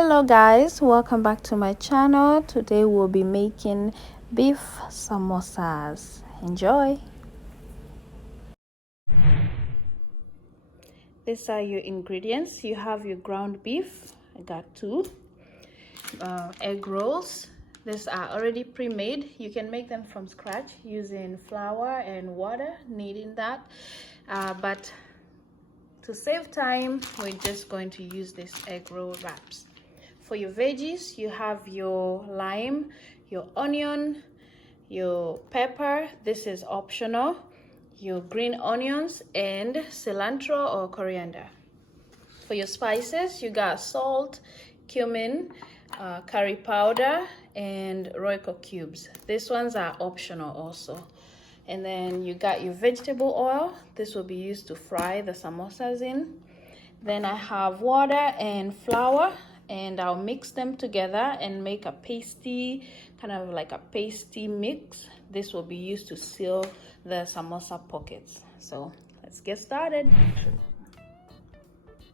Hello guys, welcome back to my channel. Today we'll be making beef samosas. Enjoy. These are your ingredients. You have your ground beef. I got two. Egg rolls. These are already pre-made. You can make them from scratch using flour and water, kneading that. But to save time, we're just going to use these egg roll wraps. For your veggies, you have your lime, your onion, your pepper. This is optional. Your green onions and cilantro or coriander. For your spices, you got salt, cumin, curry powder, and Royco cubes. These ones are optional also. And then you got your vegetable oil. This will be used to fry the samosas in. Then I have water and flour, and I'll mix them together and make a pasty, kind of like a pasty mix. This will be used to seal the samosa pockets. So let's get started.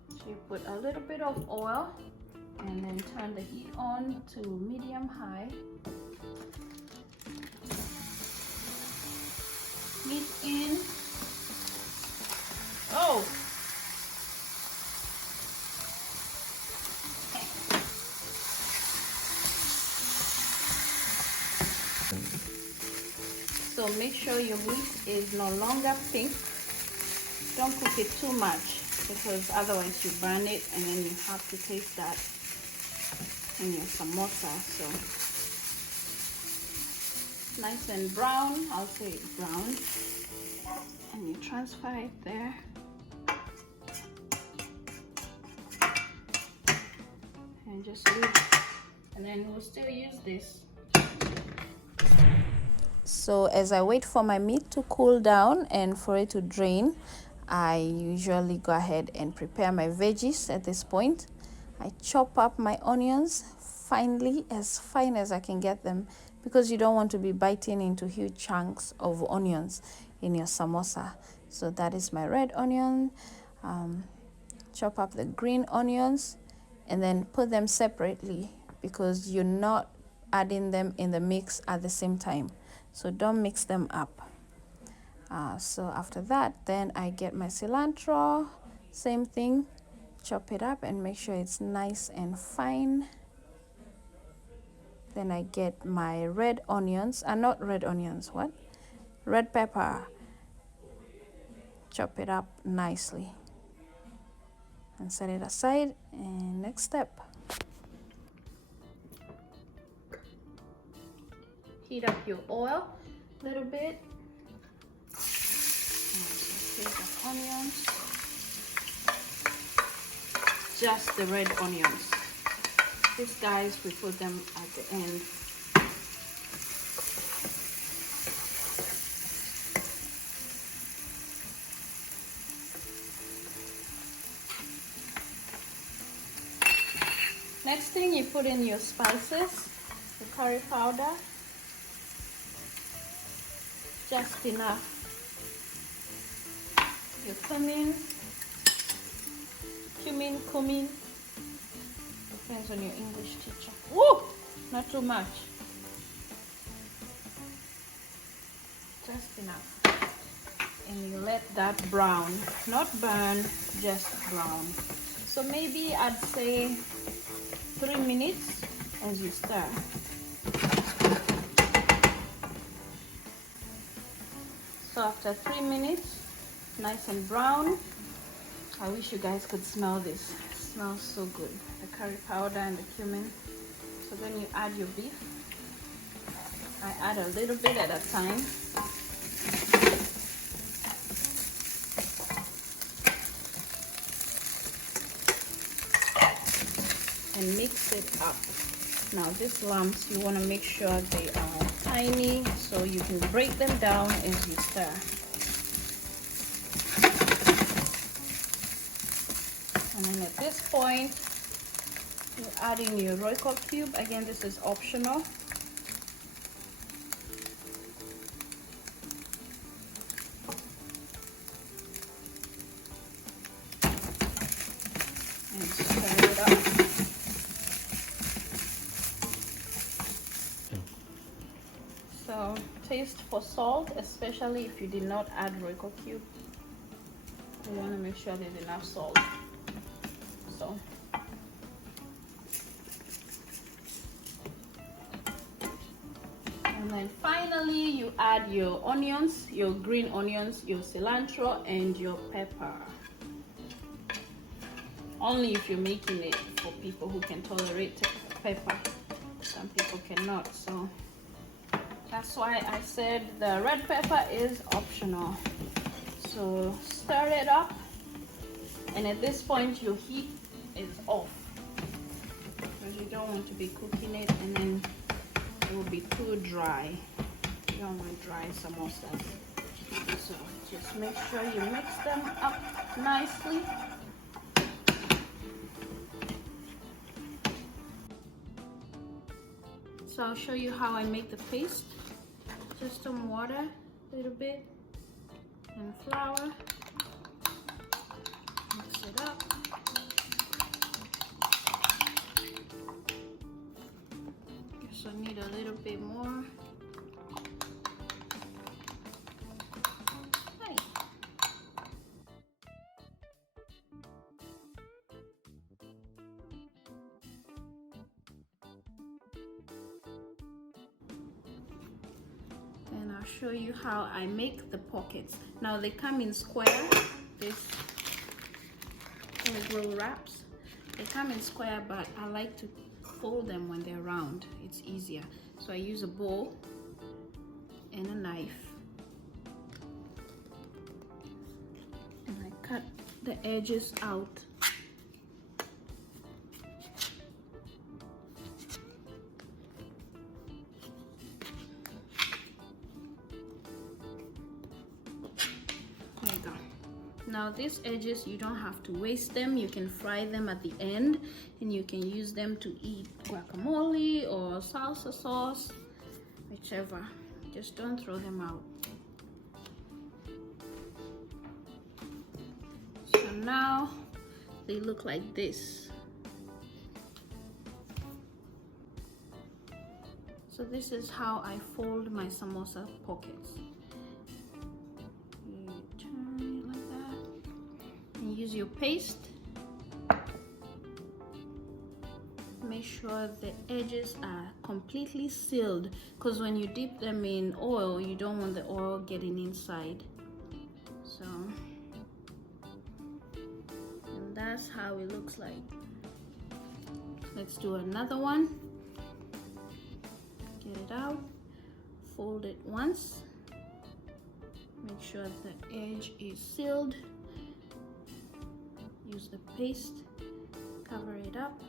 So you put a little bit of oil and then turn the heat on to medium high. Heat in. Oh! So make sure your meat is no longer pink. Don't cook it too much because otherwise you burn it and then you have to taste that in your samosa. So nice and brown, I'll say it's brown, and you transfer it there. And just leave it. And then we'll still use this. So as I wait for my meat to cool down and for it to drain, I usually go ahead and prepare my veggies at this point. I chop up my onions finely, as fine as I can get them, because you don't want to be biting into huge chunks of onions in your samosa. So that is my red onion. Chop up the green onions and then put them separately because you're not adding them in the mix at the same time. So don't mix them up. So after that, then I get my cilantro, same thing, chop it up and make sure it's nice and fine. Then I get my red onions, not red onions, what? Red pepper. Chop it up nicely and set it aside. And next step. Heat up your oil a little bit. Take the onions, just the red onions. These guys, we put them at the end. Next thing, you put in your spices, the curry powder, just enough. Your cumin, depends on your English teacher. Woo! Not too much. Just enough. And you let that brown, not burn, just brown. So maybe I'd say 3 minutes as you stir. So after 3 minutes, nice and brown. I wish you guys could smell this. It smells so good. The curry powder and the cumin. So then you add your beef. I add a little bit at a time. And mix it up. Now these lumps, you want to make sure they are tiny so you can break them down as you stir. And then at this point, you add in your Royco cube. Again, this is optional. And stir it up. taste for salt, especially if you did not add Royco cube. You want to make sure there's enough salt. So and then finally you add your onions, your green onions, your cilantro, and your pepper. Only if you're making it for people who can tolerate pepper. Some people cannot, so that's why I said the red pepper is optional. So stir it up, and at this point your heat is off because you don't want to be cooking it and then it will be too dry. You don't want dry samosas. So just make sure you mix them up nicely. So I'll show you how I make the paste. Just some water, a little bit, and flour. Mix it up. Guess I need a little bit more. Hey. And I'll show you how I make the pockets. Now they come in square. This roll wraps. They come in square, but I like to fold them when they're round. It's easier. So I use a bowl and a knife, and I cut the edges out. There you go. Now these edges, you don't have to waste them. You can fry them at the end, and you can use them to eat guacamole or salsa sauce, whichever. Just don't throw them out. So now they look like this. So this is how I fold my samosa pockets. You turn it like that and use your paste. Make sure the edges are completely sealed, because when you dip them in oil, you don't want the oil getting inside. So, and that's how it looks like. Let's do another one. Get it out, fold it once, make sure the edge is sealed, use the paste, cover it up.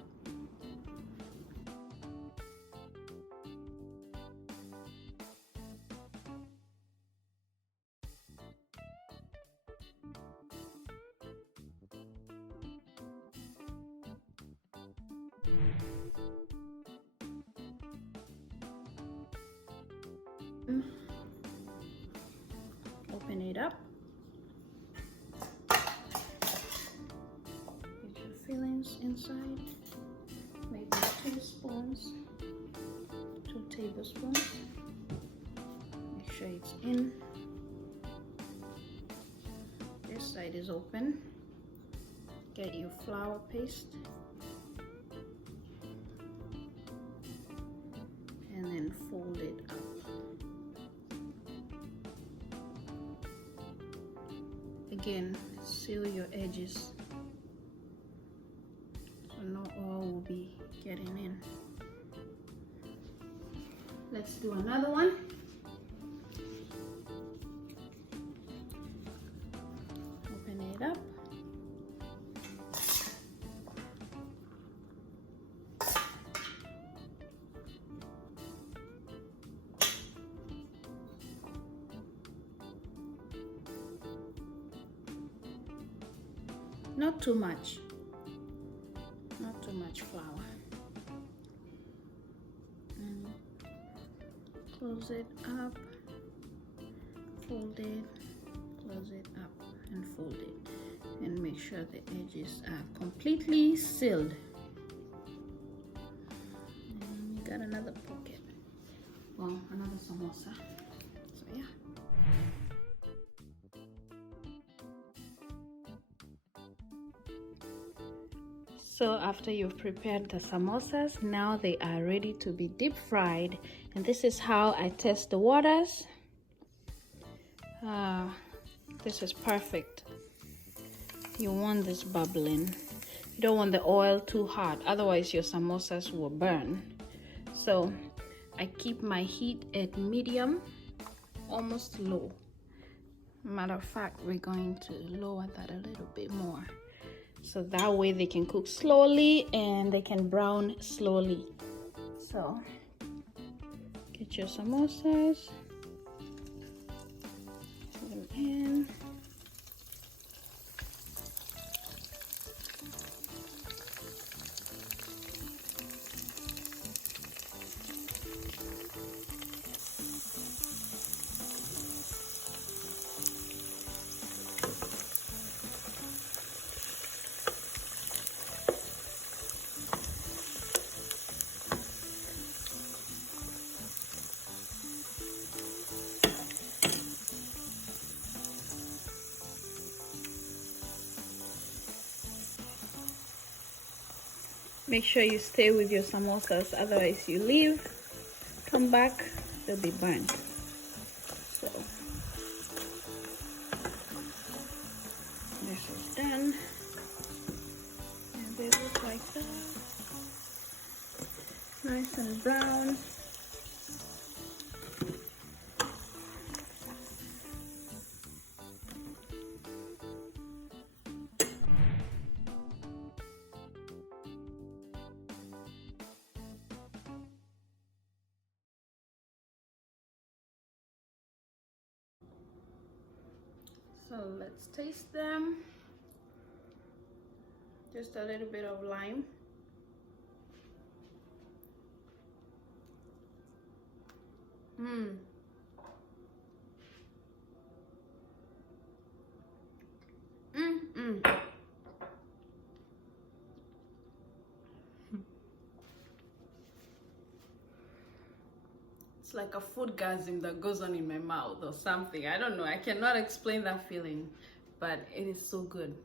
Open it up. Put your fillings inside. Maybe 2 spoons, 2 tablespoons. Make sure it's in. This side is open. Get your flour paste. And then fold it up. Again, seal your edges so no oil will be getting in. Let's do another one. Open it up. Not too much flour. And close it up, fold it, close it up and fold it, and make sure the edges are completely sealed. And you got another pocket, well, another samosa. yeah. So after you've prepared the samosas, now they are ready to be deep fried. And this is how I test the waters. This is perfect. You want this bubbling. You don't want the oil too hot, otherwise your samosas will burn. So I keep my heat at medium, almost low. Matter of fact, we're going to lower that a little bit more, so that way they can cook slowly and they can brown slowly. So get your samosas, put them in. Make sure you stay with your samosas, otherwise you leave, come back, they'll be burnt. So this is done, and they look like that, nice and brown. So let's taste them. Just a little bit of lime. It's like a food gasm that goes on in my mouth or something. I don't know. I cannot explain that feeling, but it is so good.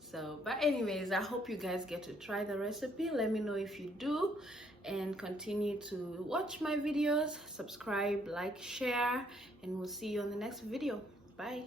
So, but anyways, I hope you guys get to try the recipe. Let me know if you do, and continue to watch my videos, subscribe, like, share, and we'll see you on the next video. Bye.